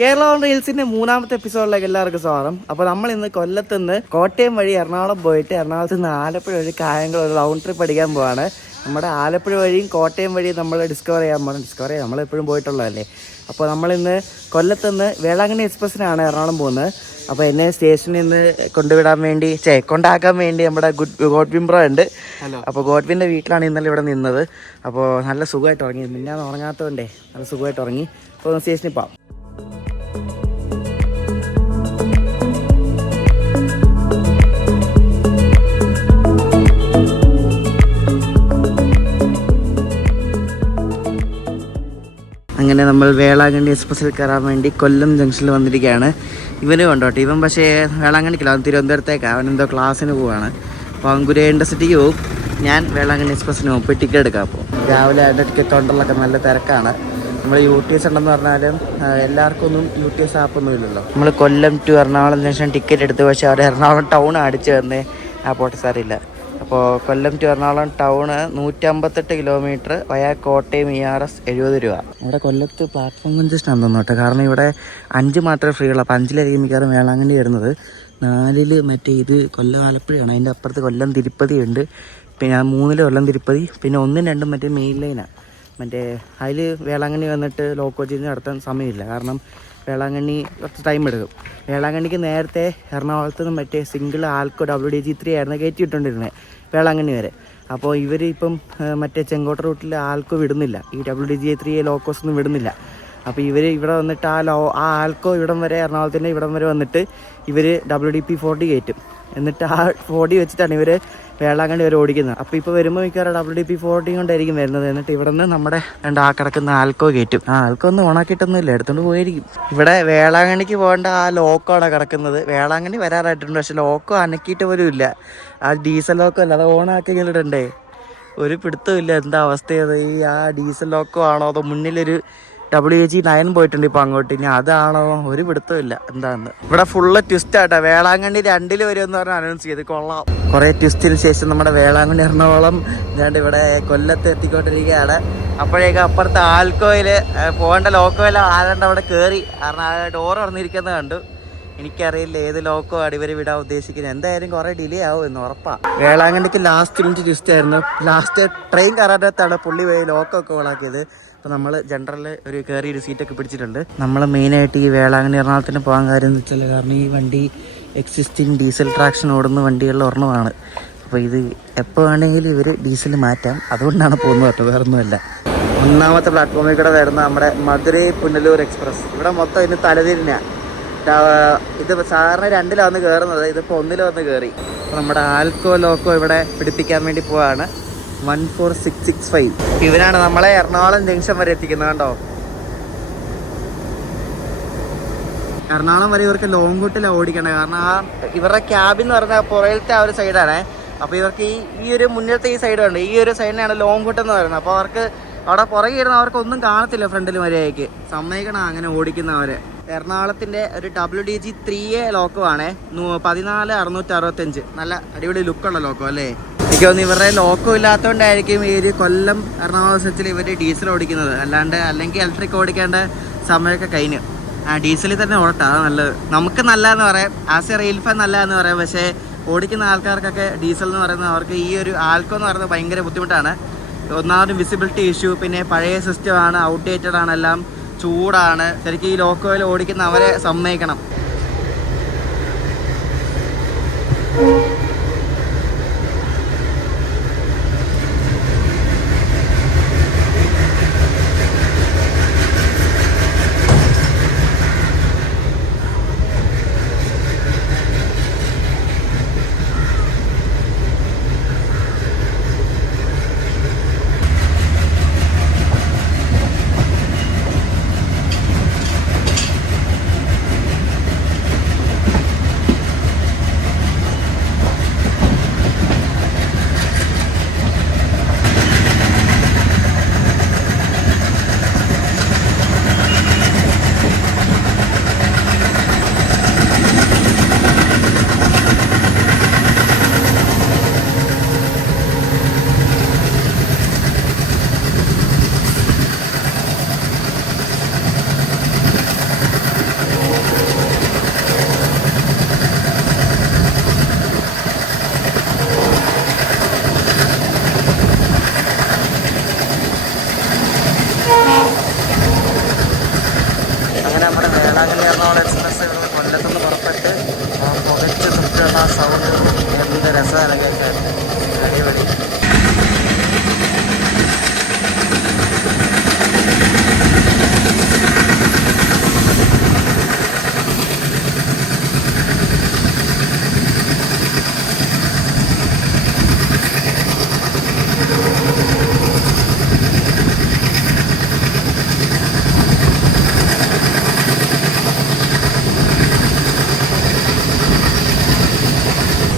കേരള റീൽസിന്റെ മൂന്നാമത്തെ എപ്പിസോഡിലേക്ക് എല്ലാവർക്കും സ്വാഗതം. അപ്പോൾ നമ്മൾ ഇന്ന് കൊല്ലത്ത് നിന്ന് കോട്ടയം വഴി എറണാകുളം പോയിട്ട് എറണാകുളത്ത് നിന്ന് ആലപ്പുഴ വഴി കായംകുളം ഒരു റൗണ്ട് ട്രിപ്പ് അടിക്കാൻ പോവാണ്. നമ്മുടെ ആലപ്പുഴ വഴിയും കോട്ടയം വഴിയും നമ്മൾ ഡിസ്കവർ ചെയ്യാൻ പോകണം. നമ്മളെപ്പോഴും പോയിട്ടുള്ളതല്ലേ. അപ്പോൾ നമ്മളിന്ന് കൊല്ലത്ത് നിന്ന് വേളാങ്കണ്ണി എക്സ്പ്രസ്സിനാണ് എറണാകുളം പോകുന്നത്. അപ്പോൾ എന്നെ സ്റ്റേഷനിൽ നിന്ന് കൊണ്ടാക്കാൻ വേണ്ടി നമ്മുടെ ഗോഡ്വിൻ ബ്രോ ഉണ്ട്. അപ്പോൾ ഗോഡ്വിൻ്റെ വീട്ടിലാണ് ഇന്നലെ ഇവിടെ നിന്നത്. അപ്പോൾ നല്ല സുഖമായിട്ട് ഉറങ്ങി. ഞാൻ ഉറങ്ങാത്തതുകൊണ്ടേ നല്ല സുഖമായിട്ട് ഉറങ്ങി. അപ്പോൾ സ്റ്റേഷനിൽ പോകാം. അങ്ങനെ നമ്മൾ വേളാങ്കണ്ണി എക്സ്പ്രസ്സിൽ കയറാൻ വേണ്ടി കൊല്ലം ജംഗ്ഷനിൽ വന്നിരിക്കുകയാണ്. ഇവന് കൊണ്ടോട്ടെ, ഇവൻ പക്ഷേ വേളാങ്കണ്ണിക്കില്ല, അവൻ തിരുവനന്തപുരത്തേക്കാണ്. അവനെന്തോ ക്ലാസ്സിന് പോവുകയാണ്. അപ്പോൾ അവൻ ഗുരുവായൂർ ഇൻഡർസിറ്റിക്ക് പോകും, ഞാൻ വേളാങ്കണ്ണി എക്സ്പ്രസ്സിന് പോകും. ഇപ്പോൾ ടിക്കറ്റ് എടുക്കാം. അപ്പോൾ രാവിലെ അതിൻ്റെ ടിക്കറ്റ് കൗണ്ടറിലൊക്കെ നല്ല തിരക്കാണ്. നമ്മൾ UTS ഉണ്ടെന്ന് പറഞ്ഞാലും എല്ലാവർക്കും ഒന്നും UTS ആപ്പൊന്നും ഇല്ലല്ലോ. നമ്മൾ കൊല്ലം ടു എറണാകുളം ജംഗ്ഷൻ ടിക്കറ്റ് എടുത്തു, പക്ഷേ അവിടെ എറണാകുളം ടൗൺ അടിച്ച് തന്നേ ആ പോട്ടെ സാറില്ല. അപ്പോൾ Kollam to Ernakulam town 158 kilometre, via Kottayam ERS 70 രൂപ. ഇവിടെ കൊല്ലത്ത് പ്ലാറ്റ്ഫോം കൺജഷൻ ആണെന്ന് കേട്ടോ. കാരണം ഇവിടെ 5 മാത്രമേ ഫ്രീ ഉള്ളൂ. അപ്പോൾ 5-ലായിരിക്കും മിക്കവാറും വേളാങ്കണ്ണി വരുന്നത്. 4-ൽ മറ്റേ ഇത് കൊല്ലം ആലപ്പുഴയാണ്. അതിൻ്റെ അപ്പുറത്ത് കൊല്ലം തിരുപ്പതി ഉണ്ട്. പിന്നെ 3-ൽ കൊല്ലം തിരുപ്പതി, പിന്നെ 1-ഉം 2-ഉം മറ്റേ മെയിൻ ലൈനാണ്. മറ്റേ അതിൽ വേളാങ്കണ്ണി വന്നിട്ട് ലോ കോച്ചിങ് നടത്താൻ സമയമില്ല. കാരണം വേളാങ്കണ്ണി കുറച്ച് ടൈം എടുക്കും. വേളാങ്കണ്ണിക്ക് നേരത്തെ എറണാകുളത്ത് നിന്ന് മറ്റേ സിംഗിൾ ആൽക്കോ WDG3 ആയിരുന്നു കയറ്റിയിട്ടുണ്ടിരുന്നത് വേളാങ്കണ്ണി വരെ. അപ്പോൾ ഇവർ ഇപ്പം മറ്റേ ചെങ്കോട്ട റൂട്ടിൽ ആൽക്കോ വിടുന്നില്ല, ഈ WDG3 ലോക്കോസ് ഒന്നും വിടുന്നില്ല. അപ്പോൾ ഇവർ ഇവിടെ വന്നിട്ട് ആ ആൽക്കോ ഇവിടം വരെ, എറണാകുളത്തിൻ്റെ ഇവിടം വരെ വന്നിട്ട് ഇവർ WDP40 കയറ്റും. എന്നിട്ട് ആ 40 വെച്ചിട്ടാണ് ഇവർ വേളാങ്കണ്ണി വരെ ഓടിക്കുന്നത്. അപ്പോൾ ഇപ്പോൾ വരുമ്പോൾ മിക്കവാറും WDP40 കൊണ്ടായിരിക്കും വരുന്നത്. എന്നിട്ട് ഇവിടെ നിന്ന് നമ്മുടെ ആ കിടക്കുന്ന ആൽക്കോ കയറ്റും. ആ ആൽക്കോ ഒന്നും ഓണാക്കിയിട്ടൊന്നുമില്ല, എടുത്തുകൊണ്ട് പോയിരിക്കും. ഇവിടെ വേളാങ്കണ്ണിക്ക് പോകേണ്ട ആ ലോക്കോ ആണ് കിടക്കുന്നത്. വേളാങ്കണ്ണി വരാറായിട്ടുണ്ട്, പക്ഷെ ലോക്കോ അനക്കിയിട്ട് പോലും ഇല്ല. ആ ഡീസൽ ലോക്കോ അല്ല, അത് ഓണാക്കി ഇടണ്ടേ, ഒരു പിടുത്തവും ഇല്ല. എന്താ അവസ്ഥയത്? ആ ഡീസൽ ലോക്കോ ആണോ അതോ മുന്നിലൊരു WG9 പോയിട്ടുണ്ട് ഇപ്പോൾ അങ്ങോട്ട്, ഇനി അതാണോ ഒരു പിടുത്തവും ഇല്ല എന്താന്ന്. ഇവിടെ ഫുള്ള് ട്വിസ്റ്റ് ആട്ടോ. വേളാങ്കണ്ണി 2-ൽ വരുമെന്ന് പറഞ്ഞ് അനൗൺസ് ചെയ്ത് കൊള്ളാം. കുറേ ട്വിസ്റ്റിന് ശേഷം നമ്മുടെ വേളാങ്കണ്ണി എറണാകുളം ഞാണ്ട് ഇവിടെ കൊല്ലത്ത് എത്തിക്കൊണ്ടിരിക്കുകയാണ്. അപ്പോഴേക്കും അപ്പുറത്ത് ആൽക്കോയിൽ പോകേണ്ട ലോക്കോയിൽ ആരാണ്ട് അവിടെ കയറി. കാരണം ആ ഡോർ തുറന്നിരിക്കുന്നത് കണ്ടു. എനിക്കറിയില്ല ഏത് ലോക്കോ ആണ് ഇവർ വിടാൻ ഉദ്ദേശിക്കുന്നത്. എന്തായാലും കുറേ ഡിലേ ആവും എന്ന് ഉറപ്പാണ്. വേളാങ്കണ്ണിക്ക് ലാസ്റ്റ് മിനിറ്റ് ട്വിസ്റ്റ് ആയിരുന്നു. ലാസ്റ്റ് ട്രെയിൻ കയറാനകത്താണ് പുള്ളി പോയി ലോക്കോ ഒക്കെ ഓളാക്കിയത്. അപ്പോൾ നമ്മൾ ജനറലിൽ ഒരു കയറിയൊരു സീറ്റൊക്കെ പിടിച്ചിട്ടുണ്ട്. നമ്മൾ മെയിനായിട്ട് ഈ വേളാങ്കണ്ണി എറണാകുളത്തിന് പോകാൻ കാര്യം എന്ന് വെച്ചാൽ, കാരണം ഈ വണ്ടി എക്സിസ്റ്റിംഗ് ഡീസൽ ട്രാക്ഷൻ ഓടുന്ന വണ്ടികളിൽ ഒരെണ്ണമാണ്. അപ്പോൾ ഇത് എപ്പോൾ വേണമെങ്കിലും ഇവർ ഡീസൽ മാറ്റാം, അതുകൊണ്ടാണ് പോകുന്നത് കേട്ടോ, വേറെ ഒന്നുമല്ല. 1-ാമത്തെ പ്ലാറ്റ്ഫോമിൽ കൂടെ വരുന്ന നമ്മുടെ മധുരൈ പുനലൂർ എക്സ്പ്രസ്. ഇവിടെ മൊത്തം ഇതിന് തലതിരിഞ്ഞാണ്. ഇത് സാധാരണ 2-ലാണ് വന്ന് കയറുന്നത്, ഇതിപ്പോൾ 1-ൽ വന്ന് കയറി. അപ്പോൾ നമ്മുടെ ആൽക്കോ ലോക്കോ ഇവിടെ പിടിപ്പിക്കാൻ വേണ്ടി പോവാണ്. 14665. ഇവനാണ് നമ്മളെ എറണാകുളം ജംഗ്ഷൻ വരെ എത്തിക്കുന്നത് കണ്ടോ. എറണാകുളം വരെ ഇവർക്ക് ലോങ് റൂട്ടിലാണ് ഓടിക്കേണ്ടത്. കാരണം ആ ഇവരുടെ ക്യാബിൻ എന്ന് പറഞ്ഞാൽ പുറകിലത്തെ ആ ഒരു സൈഡാണ്. അപ്പോൾ ഇവർക്ക് ഈ ഒരു മുന്നിലത്തെ ഈ സൈഡ് ഉണ്ട്, ഈ ഒരു സൈഡിനാണ് ലോങ് റൂട്ട് എന്ന് പറയുന്നത്. അപ്പോൾ അവർക്ക് അവിടെ പുറകെ ഇരുന്ന് അവർക്കൊന്നും കാണത്തില്ല ഫ്രണ്ടിൽ മര്യാദയ്ക്ക്. സമ്മതിക്കണം അങ്ങനെ ഓടിക്കുന്നവരെ. എറണാകുളത്തിൻ്റെ ഒരു WDG3A ലോക്കോ ആണ്, 14665. നല്ല അടിപൊളി ലുക്കുള്ള ലോക്കോ അല്ലേ. എനിക്ക് തോന്നുന്നു ഇവരുടെ ലോക്കോ ഇല്ലാത്തതുകൊണ്ടായിരിക്കും ഈ ഒരു കൊല്ലം എറണാകുളം സെച്ചിൽ ഇവർ ഡീസൽ ഓടിക്കുന്നത്. അല്ലെങ്കിൽ ഇലക്ട്രിക് ഓടിക്കേണ്ട സമയമൊക്കെ കഴിഞ്ഞു. ഡീസലിൽ തന്നെ ഓടട്ടെ, അതാണ് നല്ലത്. നമുക്ക് നല്ലതെന്ന് പറയാം, ആസ് എ റെയിൽ ഫാൻ നല്ലതെന്ന് പറയാം. പക്ഷേ ഓടിക്കുന്ന ആൾക്കാർക്കൊക്കെ ഡീസൽ എന്ന് പറയുന്നത്, അവർക്ക് ഈ ഒരു ആൽക്കോ എന്ന് പറയുന്നത് ഭയങ്കര ബുദ്ധിമുട്ടാണ്. ഒന്നാമത് വിസിബിലിറ്റി ഇഷ്യൂ, പിന്നെ പഴയ സിസ്റ്റമാണ്, ഔട്ട്ഡേറ്റഡ് ആണ്, എല്ലാം ചൂടാണ്. ശരിക്കും ഈ ലോക്കോയിൽ ഓടിക്കുന്ന അവരെ സമ്മതിക്കണം. അങ്ങനെ നമ്മുടെ വേളാങ്കണ്ണി എറണാകുളം എക്സ്പ്രസ് കൊല്ലത്തുനിന്ന് പുറപ്പെട്ട് പുകച്ച് തൊട്ടുള്ള ആ സൗണ്ട് എന്ത് രസമാണ് കേൾക്കാൻ. അടിപൊളി.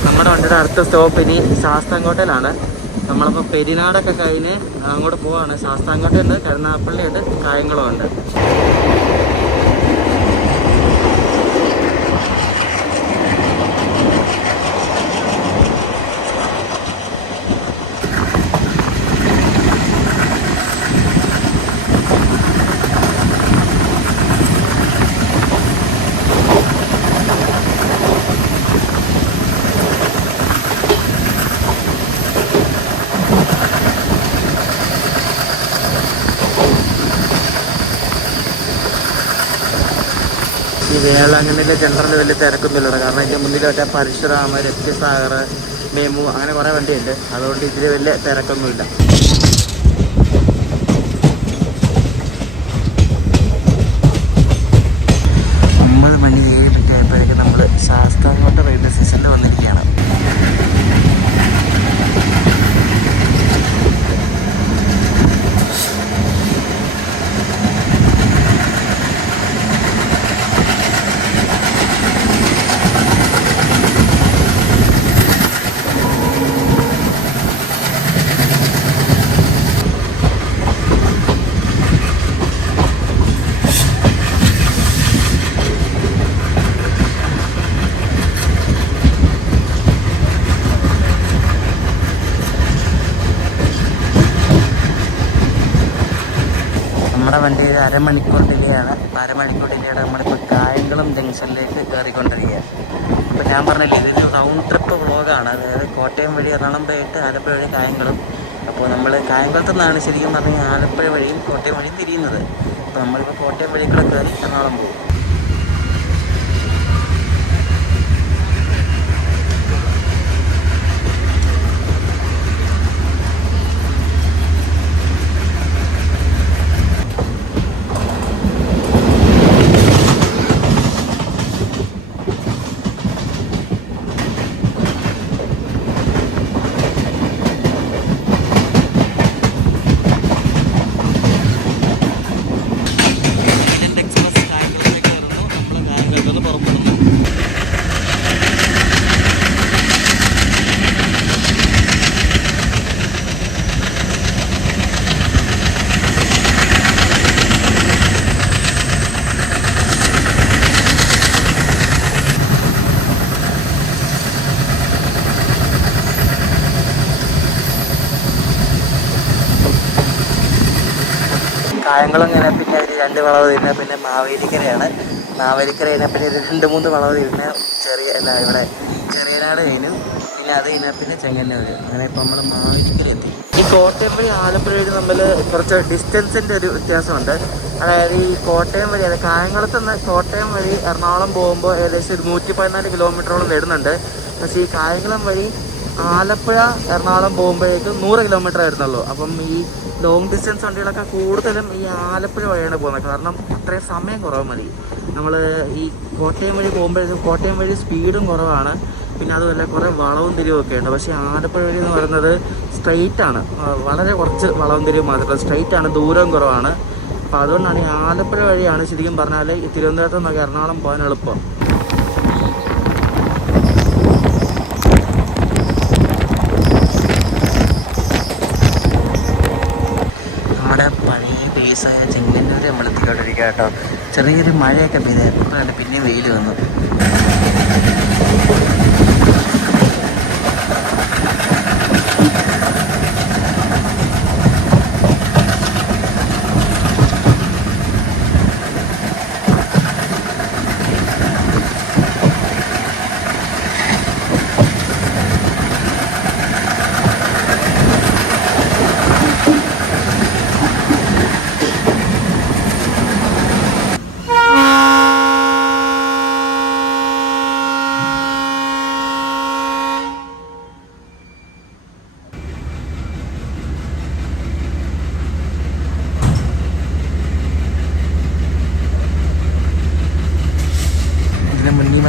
നമ്മുടെ വണ്ടിയുടെ അടുത്ത സ്റ്റോപ്പ് ഇനി ശാസ്താംകോട്ടയിലാണ്. നമ്മളിപ്പോൾ പെരിനാടൊക്കെ കഴിഞ്ഞ് അങ്ങോട്ട് പോവാണ്. ശാസ്താംകോട്ടയുണ്ട്, കരുനാഗപ്പള്ളിയുണ്ട്, കായംകുളമുണ്ട്. ഈ വേളാങ്കണ്ണിയിലെ ജനറൽ വലിയ തിരക്കൊന്നുമില്ല, കാരണം ഇതിൻ്റെ മുന്നിലോട്ട് പരശുരാമ, രക്തസാഗർ, മെമു അങ്ങനെ കുറേ വണ്ടിയുണ്ട്. അതുകൊണ്ട് ഇതിൽ വലിയ തിരക്കൊന്നുമില്ല. 9:07 ആയപ്പോഴേക്കും നമ്മൾ ശാസ്താംകോട്ട റെയിൽവേ സ്റ്റേഷനിൽ വന്നിരിക്കുകയാണ്. നമ്മുടെ വണ്ടി അരമണിക്കൂർ ഡിലേയാണ്. അരമണിക്കൂർ ഡിലേയുടെ നമ്മളിപ്പോൾ കായംകുളം ജംഗ്ഷനിലേക്ക് കയറിക്കൊണ്ടിരിക്കുകയാണ്. അപ്പോൾ ഞാൻ പറഞ്ഞില്ലേ, ഇതൊരു റൗണ്ട് ട്രിപ്പ് വ്ളോഗാണ്. അതായത് കോട്ടയം വഴി എറണാകുളം പോയിട്ട് ആലപ്പുഴ വഴി കായംകുളം. അപ്പോൾ നമ്മൾ കായംകുളത്തു നിന്നാണ് ശരിക്കും പറഞ്ഞാൽ ആലപ്പുഴ വഴിയും കോട്ടയം വഴിയും തിരിയുന്നത്. അപ്പോൾ നമ്മളിപ്പോൾ കോട്ടയം വഴി കൂടെ കയറി എറണാകുളം പോകും. കായംകുളം കഴിഞ്ഞാൽ പിന്നെ ഒരു 2 വളവ് തിരിഞ്ഞാൽ പിന്നെ മാവേലിക്കരയാണ്. മാവേലിക്കര കഴിഞ്ഞാൽ പിന്നെ 2-3 വളവ് തിരിഞ്ഞാൽ ഇവിടെ ചെറിയനാട് കഴിഞ്ഞു. പിന്നെ അത് കഴിഞ്ഞാൽ പിന്നെ ചെങ്ങന്നൂർ. അങ്ങനെ ഇപ്പോൾ നമ്മൾ മാവേലിക്കര എത്തി. ഈ കോട്ടയം വഴി ആലപ്പുഴ വഴി തമ്മിൽ കുറച്ച് ഡിസ്റ്റൻസിൻ്റെ ഒരു വ്യത്യാസമുണ്ട്. അതായത് ഈ കോട്ടയം വഴി, അതായത് കായംകുളത്ത് നിന്ന് കോട്ടയം വഴി എറണാകുളം പോകുമ്പോൾ ഏകദേശം 114 കിലോമീറ്ററോളം വരുന്നുണ്ട്. പക്ഷേ ഈ കായംകുളം വഴി ആലപ്പുഴ എറണാകുളം പോകുമ്പോഴേക്കും 100 കിലോമീറ്റർ ആയിരുന്നുള്ളൂ. അപ്പം ഈ ലോങ് ഡിസ്റ്റൻസ് വണ്ടികളൊക്കെ കൂടുതലും ഈ ആലപ്പുഴ വഴിയാണ് പോകുന്നത്. കാരണം അത്രയും സമയം കുറവ് മതി. നമ്മൾ ഈ കോട്ടയം വഴി പോകുമ്പോഴേക്കും കോട്ടയം വഴി സ്പീഡും കുറവാണ്. പിന്നെ അതുമല്ല കുറേ വളവും തിരിവൊക്കെ ഉണ്ട്. പക്ഷേ ആലപ്പുഴ വഴി എന്ന് പറയുന്നത് സ്ട്രെയിറ്റാണ്, വളരെ കുറച്ച് വളവും തിരിവും മാത്രമല്ല, സ്ട്രെയിറ്റാണ്, ദൂരവും കുറവാണ്. അപ്പോൾ അതുകൊണ്ടാണ് ഈ ആലപ്പുഴ വഴിയാണ് ശരിക്കും പറഞ്ഞാൽ ഈ തിരുവനന്തപുരത്ത് നിന്നൊക്കെ എറണാകുളം പോകാൻ എളുപ്പം. നമ്മുടെ പഴയ ബേസായ ചെങ്ങന്നൂർ നമ്മൾ എത്തിക്കൊണ്ടിരിക്കുക കേട്ടോ. ചെറിയൊരു മഴയൊക്കെ പെയ്തായിരുന്നു, പിന്നെ വെയിൽ വന്നു.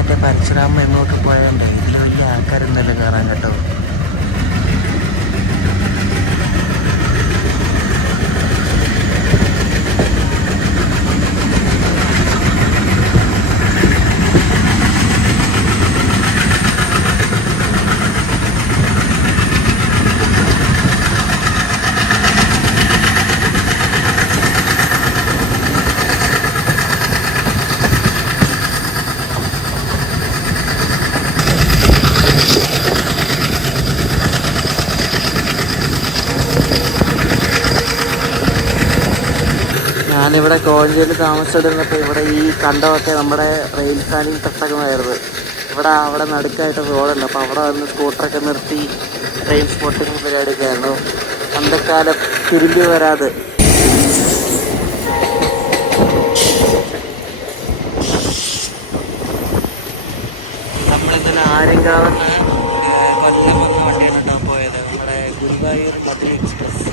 മറ്റേ പരശുരാമ എങ്ങോട്ട് പോയതുണ്ട്. ഇതിൽ വലിയ ആൾക്കാരൊന്നുമല്ല കയറാൻ കേട്ടോ. ഞാനിവിടെ കോഴഞ്ചേരി താമസിച്ചിരുന്നപ്പോൾ ഇവിടെ ഈ കണ്ടമൊക്കെ നമ്മുടെ റെയിൽ ഫാനിൽ തൊട്ടകമായിരുന്നു. അവിടെ നടുക്കായിട്ട് റോഡുണ്ട്. അപ്പോൾ അവിടെ വന്ന് സ്കൂട്ടറൊക്കെ നിർത്തി ട്രെയിൻ സ്പോട്ടിങ് പരിപാടിയൊക്കെ ആയിരുന്നു. അന്തക്കാലം തിരുമ്പി വരാതെ. നമ്മളിന്നലെ ആര്യങ്കാവെന്ന് കൊല്ലം വന്ന വണ്ടിയാണ് കേട്ടോ പോയത്. നമ്മുടെ ഗുരുവായൂർ മധുര എക്സ്പ്രസ്.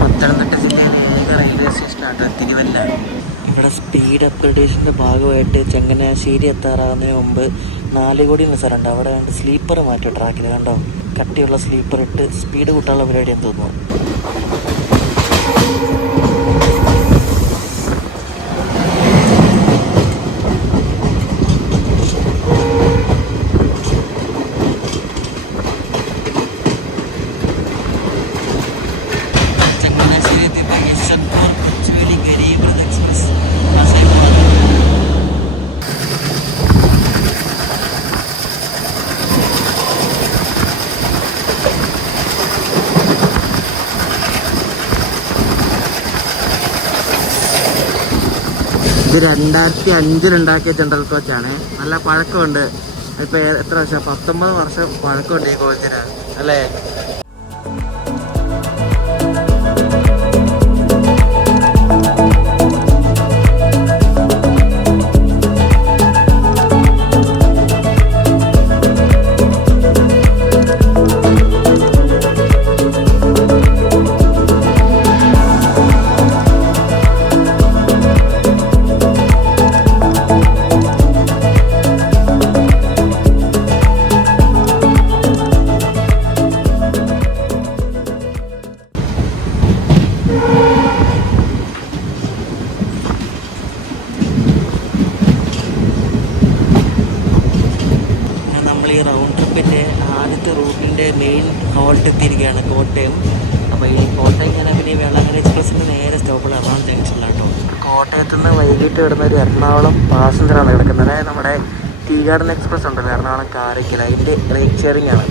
പത്തനംതിട്ട ജില്ലയിലെ ഏക റെയിൽവേ സ്റ്റേഷനാണ് തിരുവല്ല. ഇവിടെ സ്പീഡ് അപ്ഗ്രഡേഷൻ്റെ ഭാഗമായിട്ട് ചങ്ങനാശ്ശേരി എത്താറാകുന്നതിന് മുമ്പ് 4 കോടി എന്ന സ്ഥലമുണ്ട്. അവിടെ കണ്ട് സ്ലീപ്പർ മാറ്റും ട്രാക്കിൽ. കണ്ടോ, കട്ടിയുള്ള സ്ലീപ്പർ ഇട്ട് സ്പീഡ് കൂട്ടാനുള്ള പരിപാടിയാണെന്ന് തോന്നുന്നു. ഇത് 2005 ജനറൽ കോച്ചാണ്. നല്ല പഴക്കമുണ്ട്. ഇപ്പോൾ എത്ര വർഷം, 19 വർഷം പഴക്കമുണ്ട് ഈ കോച്ചിന് അല്ലേ. ഈ റൗണ്ട് ട്രിപ്പിൻ്റെ ആദ്യത്തെ റൂട്ടിൻ്റെ മെയിൻ ഹോൾട്ട് എത്തിയിരിക്കുകയാണ്, കോട്ടയം. അപ്പോൾ ഈ കോട്ടയം ഞാൻ പിന്നെ വേളാങ്കണ്ണി എക്സ്പ്രസിൻ്റെ നേരെ സ്റ്റോപ്പിൽ എറണാകുളം ജംഗ്ഷനിലാണ് കേട്ടോ. കോട്ടയത്ത് നിന്ന് വൈകിട്ട് കിടന്ന ഒരു എറണാകുളം പാസഞ്ചറാണ് കിടക്കുന്നത്. അതായത് നമ്മുടെ ടീ ഗാർഡൻ എക്സ്പ്രസ് ഉണ്ടല്ലോ, എറണാകുളം കാരയ്ക്കൽ, അതിൻ്റെ റേറ്റ് ഷെയറിംഗ് ആണ്.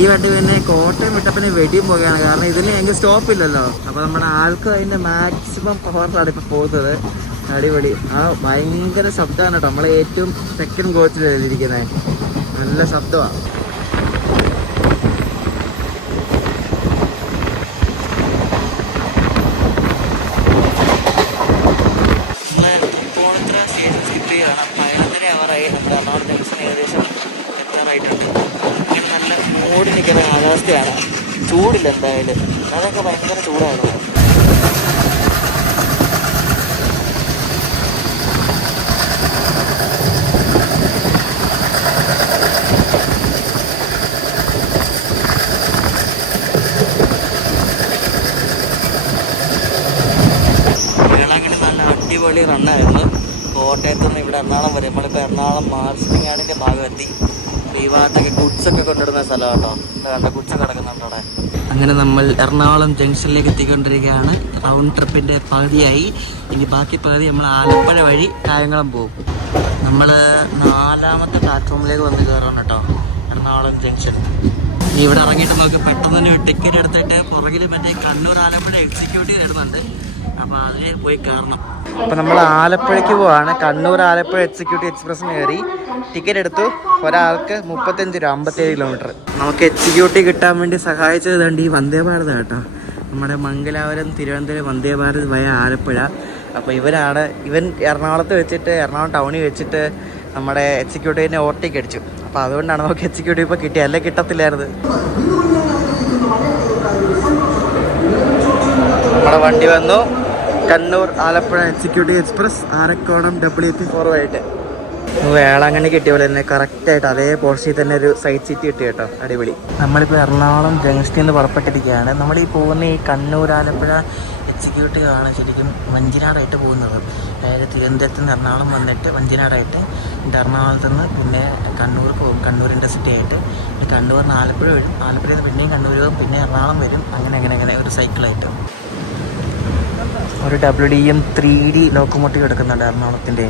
ഈ വണ്ടി പിന്നെ കോട്ടയം വിട്ടപ്പിന് വെടിയും പോകുകയാണ്. കാരണം ഇതിന് എനിക്ക് സ്റ്റോപ്പില്ലല്ലോ. അപ്പോൾ നമ്മുടെ ആൾക്ക് അതിൻ്റെ മാക്സിമം പവറിലാണ് ഇപ്പോൾ പോകുന്നത്. അടിപൊളി. ഭയങ്കര ശബ്ദമാണ് കേട്ടോ. നമ്മളെ ഏറ്റവും സെക്കൻഡ് കോച്ചിൽ എഴുതിയിരിക്കുന്നത്. നല്ല ശബ്ദമാണ്. നമ്മളെ സ്റ്റേഷൻ സ്കിപ്പ് ചെയ്യണം. 11:30 ആവാറായി. നമ്മുടെ എറണാകുളം ജംഗ്ഷൻ ഏകദേശം എത്താറായിട്ടുണ്ട്. ഇങ്ങനെ നല്ല മൂടി നിൽക്കുന്ന കാലാവസ്ഥയാണ്. ചൂടില്ല എന്തായാലും. അതൊക്കെ ഭയങ്കര ചൂടാണ്. വേളാങ്കണ്ണി നല്ല അടിപൊളി റണ്ണായിരുന്നു. കോട്ടയത്ത് നിന്ന് ഇവിടെ എറണാകുളം വരെ. നമ്മളിപ്പോൾ എറണാകുളം മാർച്ചിങ്ങാടിൻ്റെ ഭാഗം എത്തി. ഈ ഭാഗത്തൊക്കെ ഗുഡ്സൊക്കെ കൊണ്ടിടുന്ന സ്ഥലം കേട്ടോ. കണ്ട ഗുഡ്സ് കിടക്കുന്നുണ്ട് അവിടെ. അങ്ങനെ നമ്മൾ എറണാകുളം ജംഗ്ഷനിലേക്ക് എത്തിക്കൊണ്ടിരിക്കുകയാണ്. റൗണ്ട് ട്രിപ്പിൻ്റെ പകുതിയായി. ഇനി ബാക്കി പകുതി നമ്മൾ ആലപ്പുഴ വഴി കായംകുളം പോകും. നമ്മൾ 4ാമത്തെ പ്ലാറ്റ്ഫോമിലേക്ക് വന്ന് കയറണം കേട്ടോ, എറണാകുളം ജംഗ്ഷൻ. ഇവിടെ ഇറങ്ങിയിട്ട് നമുക്ക് പെട്ടെന്ന് തന്നെ ടിക്കറ്റ് എടുത്തിട്ട് പുറകിൽ മറ്റേ കണ്ണൂർ ആലപ്പുഴ എക്സിക്യൂട്ടീവ് വരുന്നുണ്ട്. അപ്പോൾ അതിൽ പോയി കയറണം. അപ്പോൾ നമ്മൾ ആലപ്പുഴയ്ക്ക് പോവാണ്. കണ്ണൂർ ആലപ്പുഴ എക്സിക്യൂട്ടീവ് എക്സ്പ്രസ്സിന് കയറി ടിക്കറ്റ് എടുത്തു. ഒരാൾക്ക് 35 രൂപ, 57 കിലോമീറ്റർ. നമുക്ക് എക്സിക്യൂട്ടീവ് കിട്ടാൻ വേണ്ടി സഹായിച്ചത് കണ്ട് ഈ വന്ദേ ഭാരത് കേട്ടോ. നമ്മുടെ മംഗലാപുരം തിരുവനന്തപുരം വന്ദേ ഭാരത് വയ ആലപ്പുഴ. അപ്പോൾ ഇവൻ എറണാകുളത്ത് വെച്ചിട്ട്, എറണാകുളം ടൗണിൽ വെച്ചിട്ട് നമ്മുടെ എക്സിക്യൂട്ടീവിനെ ഓവർടേക്ക് അടിച്ചു. അപ്പോൾ അതുകൊണ്ടാണ് നമുക്ക് എക്സിക്യൂട്ടീവ് ഇപ്പോൾ കിട്ടിയത്, അല്ലേ കിട്ടത്തില്ലായിരുന്നു. നമ്മുടെ വണ്ടി വന്നു. Kannur Alappuzha executive express, Arakkonam WP4 ആയിട്ട്. വേളാങ്കണ്ണി കിട്ടിയ പോലെ തന്നെ കറക്റ്റായിട്ട് അതേ പോർഷനിൽ തന്നെ ഒരു സൈഡ് സീറ്റ് കിട്ടി കേട്ടോ, അടിപൊളി. നമ്മളിപ്പോൾ എറണാകുളം ജംഗ്ഷനിൽ നിന്ന് പുറപ്പെട്ടിരിക്കുകയാണ്. നമ്മളീ പോകുന്ന ഈ കണ്ണൂർ ആലപ്പുഴ എക്സിക്യൂട്ടീവ് ആണ് ശരിക്കും വഞ്ചിനാടായിട്ട് പോകുന്നത്. അതായത് തിരുവനന്തപുരത്ത് നിന്ന് എറണാകുളം വന്നിട്ട് വഞ്ചിനാടായിട്ട് എറണാകുളത്ത് നിന്ന് പിന്നെ കണ്ണൂർ പോകും, കണ്ണൂർ ഇൻ്റർസിറ്റി ആയിട്ട്. കണ്ണൂരിൽ നിന്ന് ആലപ്പുഴ വരും, ആലപ്പുഴയിൽ നിന്ന് പിന്നെയും കണ്ണൂർ പോകും, പിന്നെ എറണാകുളം വരും. അങ്ങനെ ഒരു സൈക്കിളായിട്ട്. ഒരു WDM 3D ലോക്കോമോട്ടീവ് എടുക്കുന്നുണ്ട് എറണാകുളത്തിൻ്റെ.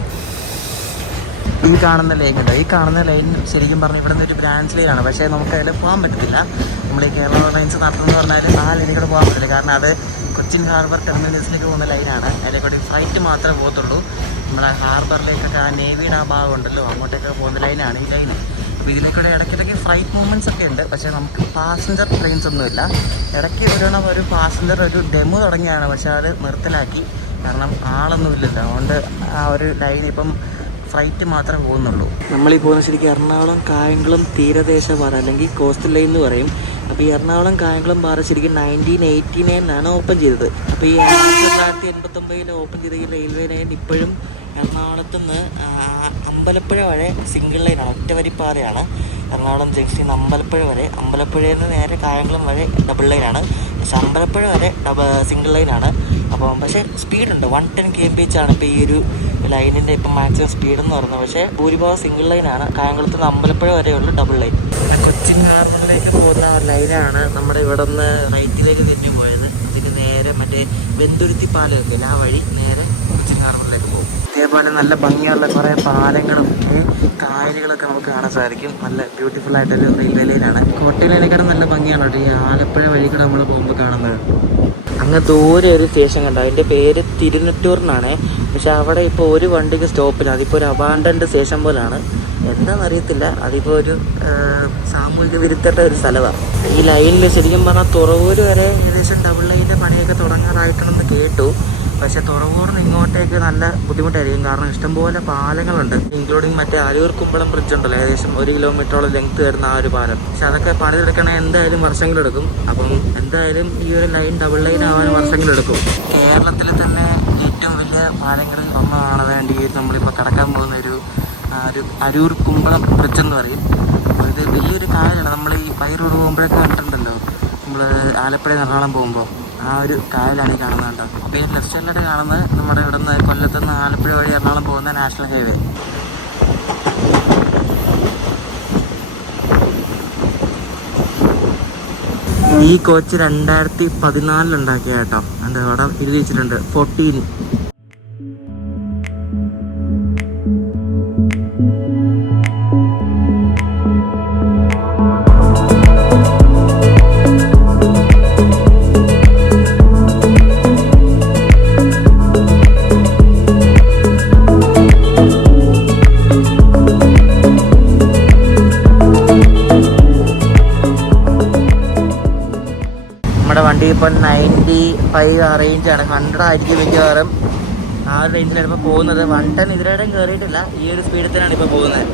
ഈ കാണുന്ന ലൈൻ ഉണ്ട്. ഈ കാണുന്ന ലൈൻ ശരിക്കും പറഞ്ഞാൽ ഇവിടെ നിന്ന് ഒരു ബ്രാഞ്ച് ലൈനാണ്. പക്ഷേ നമുക്ക് അതിൽ പോകാൻ പറ്റത്തില്ല. നമ്മൾ ഈ കേരള എയർലൈൻസ് നടത്തുന്നത് പറഞ്ഞാൽ ആ ലൈനിൽ പോകാൻ പറ്റില്ല. കാരണം അത് കൊച്ചിൻ ഹാർബർ ടെർമിനൽസിലേക്ക് പോകുന്ന ലൈനാണ്. അതിലേക്കൂടി ഫ്ലൈറ്റ് മാത്രമേ പോകത്തുള്ളൂ. നമ്മളെ ഹാർബറിലേക്കൊക്കെ ആ നേവിയുടെ ആ ഭാഗം ഉണ്ടല്ലോ, അങ്ങോട്ടേക്ക് പോകുന്ന ലൈനാണ് ഈ ലൈൻ. അപ്പോൾ ഇതിലേക്കൂടെ ഇടയ്ക്കിടയ്ക്ക് ഫ്ലൈറ്റ് മൂവ്മെൻറ്റ്സ് ഒക്കെ ഉണ്ട്. പക്ഷേ നമുക്ക് പാസഞ്ചർ ട്രെയിൻസ് ഒന്നുമില്ല. ഇടയ്ക്ക് ഒരു പാസഞ്ചർ ഒരു ഡെമോ തുടങ്ങിയാണ്, പക്ഷേ അത് നിർത്തലാക്കി. കാരണം ആളൊന്നുമില്ലല്ലോ. അതുകൊണ്ട് ആ ഒരു ലൈൻ ഇപ്പം ഫ്ലൈറ്റ് മാത്രമേ പോകുന്നുള്ളൂ. നമ്മളീ പോകുന്ന ശരിക്കും എറണാകുളം കായംകുളം തീരദേശ പാത, അല്ലെങ്കിൽ കോസ്റ്റൽ ലൈൻ എന്ന് പറയും. അപ്പോൾ ഈ എറണാകുളം കായംകുളം പാത ശരിക്കും 1989 ഓപ്പൺ ചെയ്തത്. അപ്പോൾ ഈ 1989 ഓപ്പൺ ചെയ്ത ഈ റെയിൽവേ ലൈൻ ഇപ്പോഴും എറണാകുളത്ത് നിന്ന് അമ്പലപ്പുഴ വരെ സിംഗിൾ ലൈനാണ്, ഒറ്റവരിപ്പാതയാണ്. എറണാകുളം ജംഗ്ഷനിൽ നിന്ന് അമ്പലപ്പുഴ വരെ, അമ്പലപ്പുഴയിൽ നിന്ന് നേരെ കായംകുളം വരെ ഡബിൾ ലൈനാണ്. പക്ഷെ അമ്പലപ്പുഴ വരെ സിംഗിൾ ലൈനാണ്. അപ്പം പക്ഷേ സ്പീഡുണ്ട്, 110 km/h ആണ് ഇപ്പോൾ ഈ ഒരു ലൈനിൻ്റെ ഇപ്പം മാക്സിമം സ്പീഡെന്ന് പറയുന്നത്. പക്ഷേ ഭൂരിഭാഗം സിംഗിൾ ലൈനാണ്. കായംകുളത്ത് നിന്ന് അമ്പലപ്പുഴ വരെയുള്ള ഡബിൾ ലൈൻ. കൊച്ചിൻ ഹാർബറിലേക്ക് പോകുന്ന ലൈനാണ് നമ്മുടെ ഇവിടെ നിന്ന് റൈറ്റിലേക്ക് തിരിഞ്ഞു പോയത്. ഇതിന് നേരെ മറ്റേ വെന്തുരുത്തി പാലമൊക്കെ ആ വഴി നേരെ കൊച്ചിൻ ഹാർബറിലേക്ക് പോകും. ഇതേപോലെ നല്ല ഭംഗിയുള്ള കുറേ പാലങ്ങളും കായലുകളൊക്കെ നമുക്ക് കാണാൻ സാധിക്കും. നല്ല ബ്യൂട്ടിഫുൾ ആയിട്ടൊരു റെയിൽവേ ലൈനാണ്. കോട്ടയിലേക്കാണ് നല്ല ഭംഗിയാണ് കേട്ടോ ഈ ആലപ്പുഴ വഴി കൂടെ നമ്മൾ പോകുമ്പോൾ കാണുന്നത്. അങ്ങ് ദൂരെ ഒരു സ്റ്റേഷൻ കണ്ടോ, അതിൻ്റെ പേര് തിരുനെട്ടൂറിനാണ്. പക്ഷെ അവിടെ ഇപ്പോൾ ഒരു വണ്ടിക്ക് സ്റ്റോപ്പില്ല. അതിപ്പോൾ ഒരു അബാൻഡൻഡ് സ്റ്റേഷൻ പോലാണ്. എന്താണെന്നറിയത്തില്ല. അതിപ്പോൾ ഒരു സാമൂഹിക വിരുദ്ധപ്പെട്ട ഒരു സ്ഥലമാണ്. ഈ ലൈനിൽ ശരിക്കും പറഞ്ഞാൽ തുറവൂർ വരെ ഏകദേശം ഡബിൾ ലൈനിൻ്റെ പണിയൊക്കെ തുടങ്ങാറായിട്ടുണ്ടെന്ന് കേട്ടു. പക്ഷേ തുറവൂറിന് ഇങ്ങോട്ടേക്ക് നല്ല ബുദ്ധിമുട്ടായിരിക്കും. കാരണം ഇഷ്ടംപോലെ പാലങ്ങളുണ്ട്, ഇൻക്ലൂഡിങ് മറ്റേ അരൂർ കുമ്പളം ബ്രിഡ്ജ് ഉണ്ടല്ലോ, ഏകദേശം 1 കിലോമീറ്ററോളം ലെങ്ത് വരുന്ന ആ ഒരു പാലം. പക്ഷെ അതൊക്കെ പണിതെടുക്കണമെങ്കിൽ എന്തായാലും വർഷങ്ങളെടുക്കും. അപ്പം എന്തായാലും ഈ ഒരു ലൈൻ ഡബിൾ ലൈൻ ആവാൻ വർഷങ്ങളെടുക്കും. കേരളത്തിൽ തന്നെ ഏറ്റവും വലിയ പാലങ്ങളിൽ ഒന്നാണ് വേണ്ടി നമ്മളിപ്പോൾ കടക്കാൻ പോകുന്ന ഒരു അരൂർ കുമ്പളം ബ്രിഡ്ജ് എന്ന് പറയും. അപ്പോൾ ഇത് വലിയൊരു കായലാണ്. നമ്മൾ ഈ പൈറൂർ പോകുമ്പോഴൊക്കെ കണ്ടിട്ടുണ്ടല്ലോ, നമ്മൾ ആലപ്പുഴ എറണാകുളം പോകുമ്പോൾ ആ ഒരു കായലാണ് ഈ കാണുന്നത് കേട്ടോ. അപ്പോൾ ഈ ലെഫ്റ്റ് സൈഡിലായിട്ട് കാണുന്നത് നമ്മുടെ ഇവിടെ നിന്ന് കൊല്ലത്ത് നിന്ന് ആലപ്പുഴ വഴി എറണാകുളം പോകുന്ന നാഷണൽ ഹൈവേ. ഈ കോച്ച് 2014 ഉണ്ടാക്കിയ കേട്ടോ. എന്താ അവിടെ എഴുതി വെച്ചിട്ടുണ്ട് 14. നമ്മുടെ വണ്ടി ഇപ്പം 95 ആ റേഞ്ചാണ്. 100 ആയിരിക്കും മിക്കവാറും. ആ ഒരു റേഞ്ചിലാണ് ഇപ്പോൾ പോകുന്നത്. 110 ഇതിനിടയും കയറിയിട്ടില്ല. ഈ ഒരു സ്പീഡിൽ തന്നെയാണ് ഇപ്പോൾ പോകുന്നത്.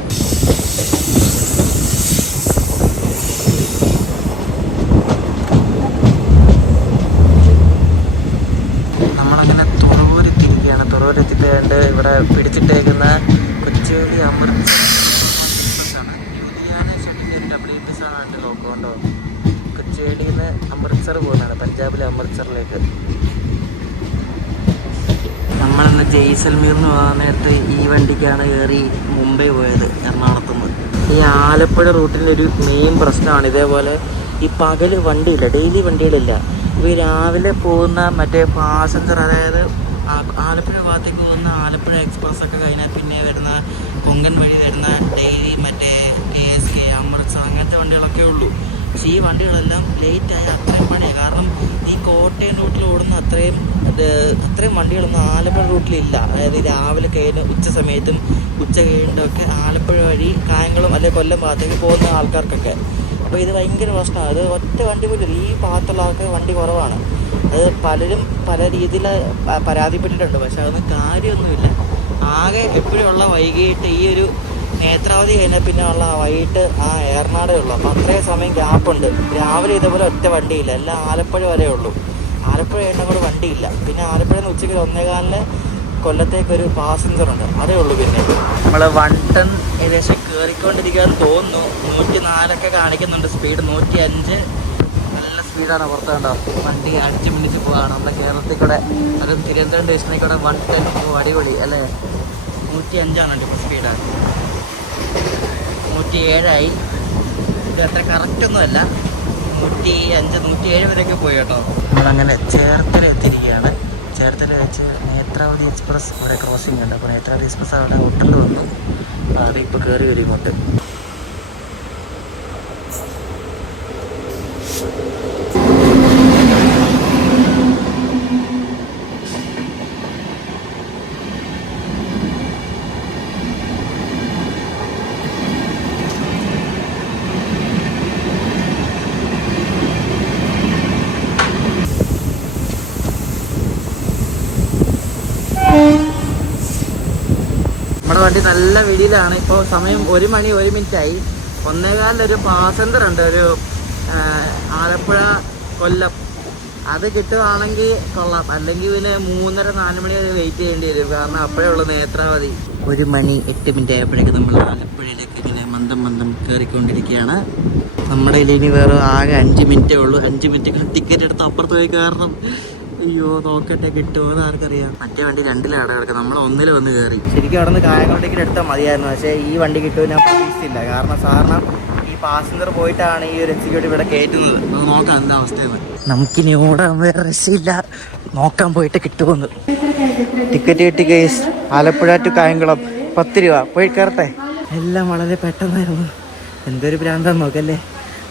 നമ്മളങ്ങനെ തുറവൂരെത്തിയിരിക്കുകയാണ്. തുറവൂരെത്തിയിട്ട് ഇവിടെ പിടിച്ചിട്ടേക്കുന്ന കൊച്ചുവേളി അമൃത്സറാണ്. ലുധിയാന ഷെഡിൻ്റെ ഒരു WPS ആണ് അതിൻ്റെ ലോക്കോ ഉണ്ടോ. കൊച്ചുവേളിയിൽ നിന്ന് അമൃത്സർ പോകുന്നതാണ്, പഞ്ചാബിലെ അമൃത്സറിലേക്ക്. നമ്മളിന്ന് ജയ്സൽമീറിന് പോകാൻ നേരത്ത് ഈ വണ്ടിക്കാണ് കയറി മുംബൈ പോയത് എറണാകുളത്തുനിന്ന്. ഈ ആലപ്പുഴ റൂട്ടിൻ്റെ ഒരു മെയിൻ പ്രശ്നമാണ് ഇതേപോലെ ഈ പകല് വണ്ടിയില്ല, ഡെയിലി വണ്ടികളില്ല. ഇപ്പോൾ ഈ രാവിലെ പോകുന്ന മറ്റേ പാസഞ്ചർ, അതായത് ആലപ്പുഴ ഭാഗത്തേക്ക് പോകുന്ന ആലപ്പുഴ എക്സ്പ്രസ് ഒക്കെ കഴിഞ്ഞാൽ പിന്നെ വരുന്ന കൊങ്കൺ വഴി വരുന്ന ഡെയിലി മറ്റേ KSK, അമൃത്സർ അങ്ങനത്തെ വണ്ടികളൊക്കെ ഉള്ളൂ. പക്ഷേ ഈ വണ്ടികളെല്ലാം ലേറ്റായ അത്രയും പണിയാണ്. കാരണം ഈ കോട്ടയം റൂട്ടിൽ ഓടുന്ന അത്രയും വണ്ടികളൊന്നും ആലപ്പുഴ റൂട്ടിലില്ല. അതായത് രാവിലെ കഴിഞ്ഞ് ഉച്ച സമയത്തും ഉച്ച കഴിഞ്ഞൊക്കെ ആലപ്പുഴ വഴി കായംകുളം അല്ലെങ്കിൽ കൊല്ലം ഭാഗത്തേക്ക് പോകുന്ന ആൾക്കാർക്കൊക്കെ. അപ്പോൾ ഇത് ഭയങ്കര പ്രശ്നമാണ്. അത് ഒറ്റ വണ്ടി പോലും ഈ ഭാഗത്തുള്ള ആൾക്ക് വണ്ടി കുറവാണ്. അത് പലരും പല രീതിയിൽ പരാതിപ്പെട്ടിട്ടുണ്ട്. പക്ഷെ അതൊന്നും കാര്യമൊന്നുമില്ല. ആകെ എപ്പോഴും ഉള്ള വൈകിട്ട് ഈ ഒരു നേത്രാവതി കഴിഞ്ഞാൽ പിന്നെ ഉള്ള വൈകിട്ട് ഏറനാടേ ഉള്ളൂ. അപ്പോൾ അത്രയും സമയം ഗ്യാപ്പുണ്ട്. രാവിലെ ഇതേപോലെ ഒറ്റ വണ്ടിയില്ല, എല്ലാം ആലപ്പുഴ വരെ ഉള്ളൂ. ആലപ്പുഴ കഴിഞ്ഞാൽ കൂടെ വണ്ടിയില്ല. പിന്നെ ആലപ്പുഴ നിന്ന് ഉച്ചയ്ക്ക് 1:15 കൊല്ലത്തേക്കൊരു പാസഞ്ചറുണ്ട്, അതേ ഉള്ളൂ. പിന്നെ നമ്മൾ 1 ടൺ ഏകദേശം കയറിക്കൊണ്ടിരിക്കുകയെന്ന് തോന്നുന്നു. 104 കാണിക്കുന്നുണ്ട് സ്പീഡ്. 105 നല്ല സ്പീഡാണ്. പുറത്ത് കണ്ടോ വണ്ടി അടിച്ച് മിന്നിച്ച് പോവാണ്. നമ്മുടെ കേരളത്തിൽ കൂടെ അത് തിരുവനന്തപുരം സ്റ്റേഷനിൽ കൂടെ 110 അടിപൊളി അല്ലേ. 105 ഇപ്പോൾ സ്പീഡ്. 107 ഇത് അത്ര കറക്റ്റൊന്നുമല്ല. 105 107 വരെയൊക്കെ പോയി കേട്ടോ. നമ്മളങ്ങനെ ചേർത്തല എത്തിയിരിക്കുകയാണ്. ചേർത്തല വെച്ച് നേത്രാവതി എക്സ്പ്രസ് അവിടെ ക്രോസിംഗ് ഉണ്ട്. അപ്പോൾ നേത്രാവതി എക്സ്പ്രസ് അവിടെ ഹോട്ടലിൽ വന്നു. അവിടെ ഇപ്പോൾ കയറി വരും ഇങ്ങോട്ട്. നമ്മുടെ വണ്ടി നല്ല വെടിയിലാണ്. ഇപ്പോൾ സമയം 1 മണി 1 മിനിറ്റായി. 1:15 പാസഞ്ചർ ഉണ്ട്, ഒരു ആലപ്പുഴ കൊല്ലം. അത് കിട്ടുവാണെങ്കിൽ കൊള്ളാം. അല്ലെങ്കിൽ പിന്നെ 3:30 4 മണി വരെ വെയിറ്റ് ചെയ്യേണ്ടി വരും. കാരണം അപ്പോഴേ ഉള്ളൂ നേത്രാവതി. 1 മണി 8 മിനിറ്റ് ആയപ്പോഴേക്കും നമ്മൾ ആലപ്പുഴയിലേക്ക് ഇങ്ങനെ മന്ദം കയറിക്കൊണ്ടിരിക്കുകയാണ്. നമ്മുടെ കയ്യിൽ ഇനി വേറെ ആകെ 5 മിനിറ്റേ ഉള്ളൂ. 5 മിനിറ്റ് ടിക്കറ്റ് എടുത്ത് അപ്പുറത്ത് പോയി കയറണം. അയ്യോ നോക്കട്ടെ കിട്ടുമോ എന്ന് ആർക്കറിയാം. മറ്റേ വണ്ടി 2-ലാണ് കിടക്കുക, നമ്മൾ 1 വന്ന് കയറി. ശരിക്കും അവിടെ നിന്ന് കായംകുളം ടിക്കറ്റ് എടുത്താൽ മതിയായിരുന്നു. പക്ഷേ ഈ വണ്ടി കിട്ടുമെന്ന് ഞാൻ പ്രതീക്ഷിച്ചില്ല. കാരണം ഈ പാസഞ്ചർ പോയിട്ടാണ് ഈ ഒരു എക്സിക്യൂട്ടീവ് ഇവിടെ കയറ്റുന്നത്. അത് നോക്കാം എന്താ അവസ്ഥയെന്ന്. നമുക്കിനി ഓടാൻ വേറെ രക്ഷയില്ല, നോക്കാൻ പോയിട്ട് കിട്ടുമെന്ന്. ടിക്കറ്റ് കിട്ടി കേസ്. ആലപ്പുഴ ടു കായംകുളം 10 രൂപ. പോയി കയറട്ടെ. എല്ലാം വളരെ പെട്ടെന്നായിരുന്നു. എന്തൊരു ഭ്രാന്താന്ന് നോക്കല്ലേ.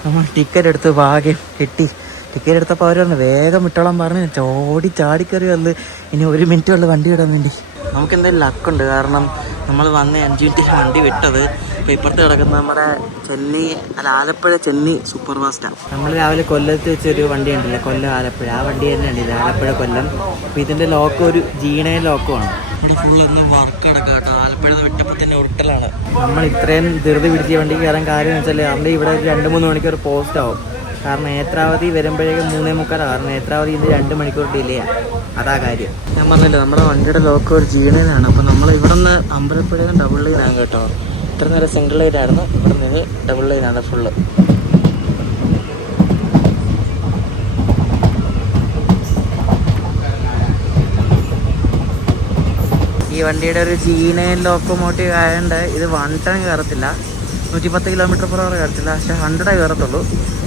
നമ്മൾ ടിക്കറ്റ് എടുത്ത് ഭാഗ്യം കിട്ടി. ടിക്കറ്റ് എടുത്തപ്പോൾ അവർ പറഞ്ഞു വേഗം വിട്ടോളാൻ പറഞ്ഞ് ചാടിക്കറി വന്ന് ഇനി 1 മിനിറ്റ് ഉള്ളു വണ്ടി വിടാൻ വേണ്ടി. നമുക്ക് എന്തായാലും ലക്കുണ്ട്. കാരണം നമ്മൾ വന്ന് 5 മിനിറ്റിന് വണ്ടി വിട്ടത്. ഇപ്പോൾ ഇപ്പുറത്ത് കിടക്കുന്ന നമ്മുടെ ആലപ്പുഴ ചെന്നൈ സൂപ്പർ ഫാസ്റ്റാണ്. നമ്മൾ രാവിലെ കൊല്ലത്ത് വെച്ചൊരു വണ്ടി ഉണ്ടല്ലോ, കൊല്ലം ആലപ്പുഴ. ആ വണ്ടി തന്നെ ഉണ്ട്, ആലപ്പുഴ കൊല്ലം. അപ്പോൾ ഇതിൻ്റെ ലോക്ക് ഒരു G9 ലോക്കമാണ്. ഇവിടെ ഫുൾ ഒന്നും വർക്ക് കിടക്കുക കേട്ടോ. ആലപ്പുഴ വിട്ടപ്പോൾ തന്നെ ഉരുട്ടലാണ്. നമ്മൾ ഇത്രയും ധൃതി പിടിച്ച വണ്ടിക്ക് കയറാൻ കാര്യം എന്ന് വെച്ചാൽ നമ്മുടെ ഇവിടെ 2-3 മണിക്കൂർ പോസ്റ്റ് ആവും. കാരണം നേത്രാവതി വരുമ്പോഴേക്കും 3:45. കാരണം നേത്രാവതി ഇത് 2 മണിക്കൂർ ഡിലേ ആണ്. അതാ കാര്യം. ഞാൻ പറഞ്ഞല്ലോ നമ്മുടെ വണ്ടിയുടെ ലോക്ക് ഒരു G9 ആണ്. അപ്പോൾ നമ്മൾ ഇവിടെ നിന്ന് അമ്പലപ്പുഴയിൽ നിന്ന് ഡബിൾ ലൈനാണ് കേട്ടോ. ഇത്ര നേരം സിംഗിൾ ലൈനായിരുന്നു, ഇവിടെ നിന്ന് ഡബിൾ ലൈനാണ് ഫുള്ള്. ഈ വണ്ടിയുടെ ഒരു G9 ലോക്കോമോട്ടീവ് ആയതുകൊണ്ട് ഇത് 1 ടൺ കയറത്തില്ല. 110 km/h കയറത്തില്ല. പക്ഷേ 100 കയറത്തുള്ളൂ.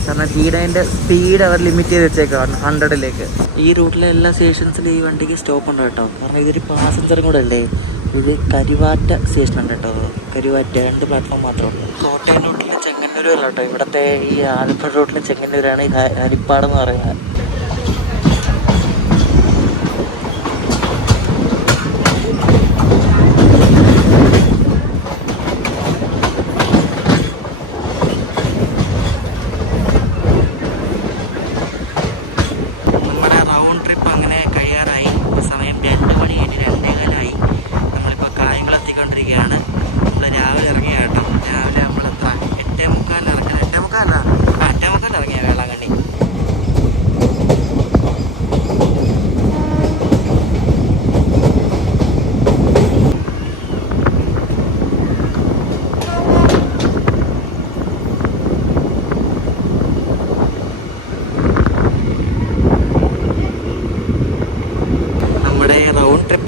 കാരണം G9 സ്പീഡ് അവർ ലിമിറ്റ് ചെയ്ത് വെച്ചേക്കാണ് 100ലേക്ക്. ഈ റൂട്ടിലെ എല്ലാ സ്റ്റേഷൻസിലും ഈ വണ്ടിക്ക് സ്റ്റോപ്പ് ഉണ്ട് കേട്ടോ. കാരണം ഇതൊരു പാസഞ്ചറും കൂടെ അല്ലേ. ഇത് കരുവാറ്റ സ്റ്റേഷനുണ്ട് കേട്ടോ. കരുവാറ്റ 2 പ്ലാറ്റ്ഫോം മാത്രമേ. കോട്ടയം റൂട്ടിലെ ചെങ്ങന്നൂരല്ല കേട്ടോ. ഇവിടുത്തെ ഈ ആലപ്പുഴ റൂട്ടിലെ ചെങ്ങന്നൂരാണ് ഈ ഹരിപ്പാടെന്ന് പറയുന്നത്.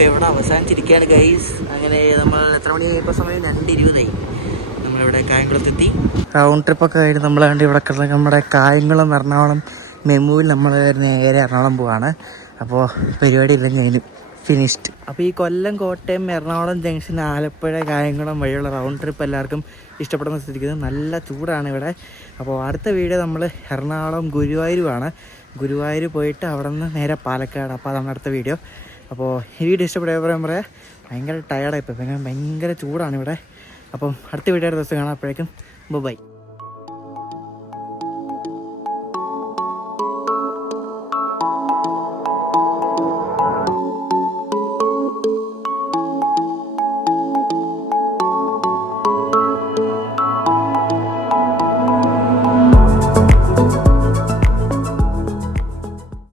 ഇവിടെ അവസാനിച്ചിരിക്കുകയാണ് ഗൈസ്. അങ്ങനെ നമ്മൾ എത്ര മണി ഇപ്പോൾ സമയം 2:20 നമ്മളിവിടെ കായംകുളത്തെത്തി. റൗണ്ട് ട്രിപ്പൊക്കെ കഴിഞ്ഞ് നമ്മളാണ്ട് ഇവിടെ കിടന്ന് നമ്മുടെ കായംകുളം എറണാകുളം മെമുവിൽ നമ്മൾ നേരെ എറണാകുളം പോവാണ്. അപ്പോൾ പരിപാടി ഇല്ലെങ്കിൽ അതിന് ഫിനിഷ്ഡ്. അപ്പോൾ ഈ കൊല്ലം, കോട്ടയം, എറണാകുളം ജംഗ്ഷൻ, ആലപ്പുഴ, കായംകുളം വഴിയുള്ള റൗണ്ട് ട്രിപ്പ് എല്ലാവർക്കും ഇഷ്ടപ്പെടുന്ന സ്ഥിതിക്ക് നല്ല ചൂടാണ് ഇവിടെ. അപ്പോൾ അടുത്ത വീഡിയോ നമ്മൾ എറണാകുളം ഗുരുവായൂരുമാണ്. ഗുരുവായൂർ പോയിട്ട് അവിടെ നിന്ന് നേരെ പാലക്കാട്. അപ്പോൾ അതാണ് അടുത്ത വീഡിയോ. അപ്പോൾ ഈ വീഡിയോ ഇഷ്ടപ്പെടുക പറയാം. ഭയങ്കര ടയർഡായിപ്പോൾ, ഭയങ്കര ചൂടാണ് ഇവിടെ. അപ്പം അടുത്ത വീഡിയോ ദിവസം കാണാം. അപ്പോഴേക്കും ബൈ.